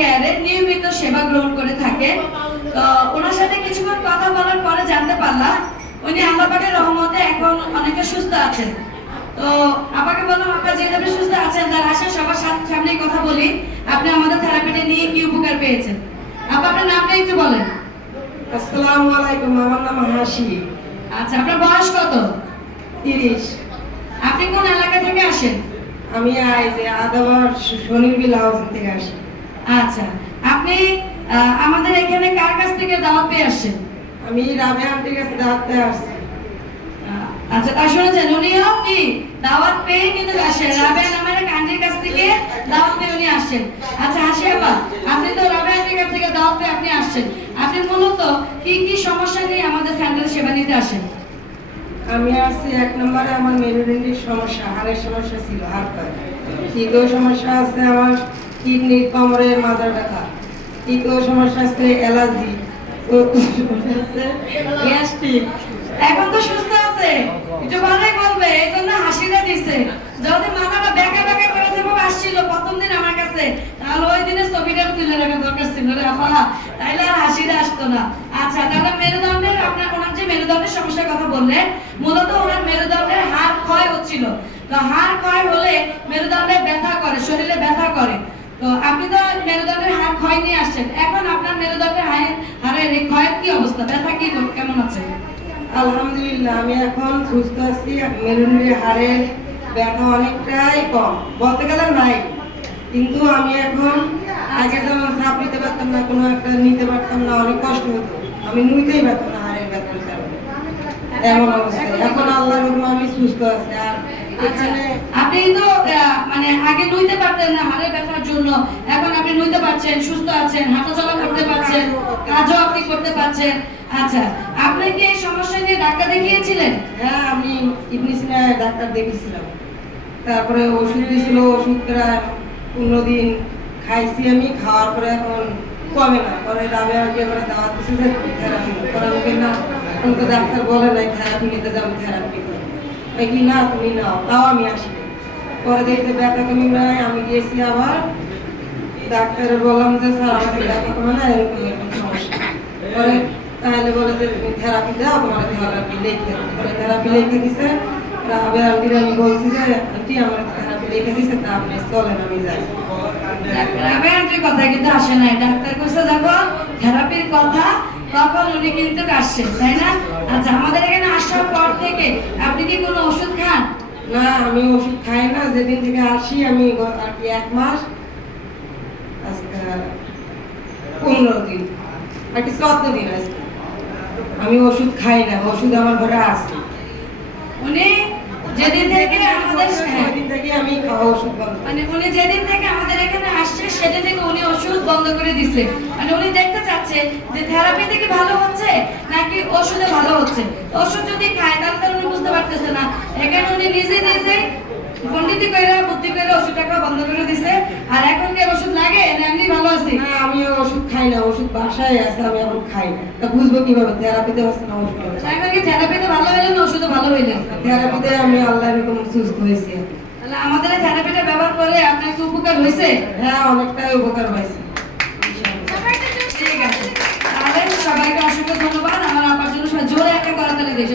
কেয়ারে নিয়মিত সেবা গ্রহণ করে থাকে। তো ওনার সাথে কিছুক্ষণ কথা বলার পরে জানতে পারলাম উনি আল্লাহ পাকের রহমতে এখন অনেকটা সুস্থ আছেন। তো আপনাকে বললাম আপনারা যেভাবে সুস্থ আছেন তার আশা সবার সামনেই কথা বলি, আপনি আমাদের থেরাপিটা নিয়ে কি উপকার পেয়েছেন। আপনার নামটা একটু বলেন। আসসালামু আলাইকুম, আমার নাম হাসি। আচ্ছা, আপনার বয়স কত? 30। আপনি কোন এলাকা থেকে আসেন? আমি যে আদাবার শনিরবিল হাউজিং থেকে আসি। আচ্ছা, আপনি আমাদের এখানে কার কাছ থেকে দাওয়াত পেয়ে আসেন? আমি রাবেয়া আন্টির কাছে দাওয়াত পেয়ে আসছি। আচ্ছা, তা শুনেছেন উনিও কি দাওয়াত পেয়ে কিন্তু আসেন, রাবেয়া নামের এক আন্টির কাছ থেকে দাওয়াত পেয়ে উনি আসেন। আচ্ছা হাসি আপা, আপনি তো রাবেয়া আন্টির কাছ থেকে দাওয়াত পেয়ে আপনি আসছেন, আপনি মূলত কি কি সমস্যা নিয়ে আমাদের সেন্টারে সেবা নিতে আসেন? আমি আসছি 1 নম্বরে আমার মেরুদণ্ডের সমস্যা, হাড়ের সমস্যা ছিল, হাড় পায়। দ্বিতীয় সমস্যা আছে আমার কিডনির, কোমরের, মাজার ব্যথা। তৃতীয় সমস্যা আছে অ্যালার্জি। গ্যাস্ট্রিক। এখন তো সুস্থ আছে, একটু ভালোই বলবে, এই জন্য হাসিটা দিছে। যদি মাথাটা বেঁকা বেঁকা করে যেভাবে আসছিল প্রথম দিন আমার কাছে, তাহলে ওই দিনের ছবিটা তুলে রাখা দরকার ছিল রে আপা, তাইলে আর হাসিটা আসতো না। আচ্ছা, তাহলে মেরুদণ্ডের আপনার ওনার যে মেরুদণ্ডের সমস্যার কথা বললেন, মূলত ওনার মেরুদণ্ডের হাড় ক্ষয় হচ্ছিল। তো হাড় ক্ষয় হলে মেরুদণ্ডে ব্যথা করে, শরীরে ব্যথা করে। তো আপনি তো মেরুদণ্ডের হাড় ক্ষয় নিয়ে আসছেন, এখন আপনার মেরুদণ্ডের হাড়ের ক্ষয়ের কি অবস্থা, ব্যথা কি কেমন আছে? আলহামদুলিল্লাহ, আমি এখন সুস্থ আছি। মেরুদণ্ডের হাড়ের ব্যথা অনেকটাই কম, বলতে গেলে নাই। কিন্তু আমি এখন আগে যেমন চাপ নিতে পারতাম না, কোনো একটা নিতে পারতাম না, অনেক কষ্ট হতো, আমি নুইতেই পারতাম না হাড়ের ব্যথার কারণে। এমন অবস্থা। এখন আল্লাহর হুকুমে আমি সুস্থ আছি। আর এখানে আপনি তো মানে আগে নুইতে পারতেন না হাড়ের ব্যথার জন্য, এখন আপনি নুইতে পারছেন, সুস্থ আছেন, হাঁটাচলা করতে পারছেন, কাজও আপনি করতে পারছেন। আচ্ছা, আপনি কি এই সমস্যা নিয়ে ডাক্তার দেখিয়েছিলেন? হ্যাঁ, আমি কিডনি সিনায় ডাক্তার দেখেছিলাম। তারপরে ওষুধ দিয়েছিল, ওষুধ প্রায় 15 দিন খাইছি আমি। খাওয়ার পরে এখন কমে না। পরে রাবেয়াকে এবারে দাওয়াত দিয়েছে যে থেরাপি করার না, এখন তো ডাক্তার বলে নাই থেরাপি নিতে যাবো, থেরাপি কি না তুমি নাও, তাও আমি আসি। পরে দেখতে ব্যথা কমে নাই, আমি গিয়েছি আবার ডাক্তারে বললাম যে স্যার আমাকে ব্যথা কমে না, এরকম এরকম সমস্যা। পরে তাহলে বলে যে তুমি থেরাপি দাও, তোমার থেরাপি লিখে। পরে থেরাপি লিখে দিছে। রাবেয়া আন্টির আমি বলছি যে আন্টি আমার থেরাপি লিখে দিছে, তা আপনি চলেন আমি যাই। রাবেয়া আন্টির কথা কিন্তু আসে নাই, ডাক্তার কইছে যখন থেরাপির কথা তখন উনি কিন্তু আসছেন, তাই না? আচ্ছা, আমাদের এখানে আসার পর থেকে আপনি কি কোনো ওষুধ খান? না, আমি ওষুধ খাই না। যেদিন থেকে আসি আমি আর কি 1 মাস, আজকে 15 দিন আর কি 14 দিন আজকে আমি ওষুধ খাই না। ওষুধ আমার ঘরে আছে। উনি যেদিন থেকে আমাদের সেদিন থেকে আমি খাওয়া ওষুধ বন্ধ। মানে উনি যেদিন থেকে আমাদের এখানে আসছে সেদিন থেকে উনি ওষুধ বন্ধ করে দিছে। মানে উনি দেখতে চাচ্ছে যে থেরাপি থেকে ভালো হচ্ছে নাকি ওষুধে ভালো হচ্ছে। ওষুধ যদি খায় তাহলে উনি বুঝতে পারতেছে না, এখানে উনি নিজে নিজে পণ্ডিতি কইরা বুদ্ধি কইরা ওষুধটা খাওয়া বন্ধ করে দিছে। আর এখন কি ওষুধ লাগে না এমনি ভালো আছে? না, আমি ওষুধ খাই না, ওষুধ বাসায় আছে, আমি এখন খাই না। তা বুঝবো কিভাবে থেরাপিতে হচ্ছে না ওষুধ হচ্ছে? এখন কি থেরাপিতে ভালো হইলে না ওষুধে ভালো হইলে? থেরাপিতে আমি আল্লাহর এরকম সুস্থ হয়েছি। তাহলে আমাদের এই থেরাপিটা ব্যবহার করে আপনার কি উপকার হয়েছে? হ্যাঁ, অনেকটাই উপকার হয়েছে। ঠিক আছে, তাহলে সবাইকে অসংখ্য ধন্যবাদ। আমার আপার জন্য জোরে একটা করতালি দিয়ে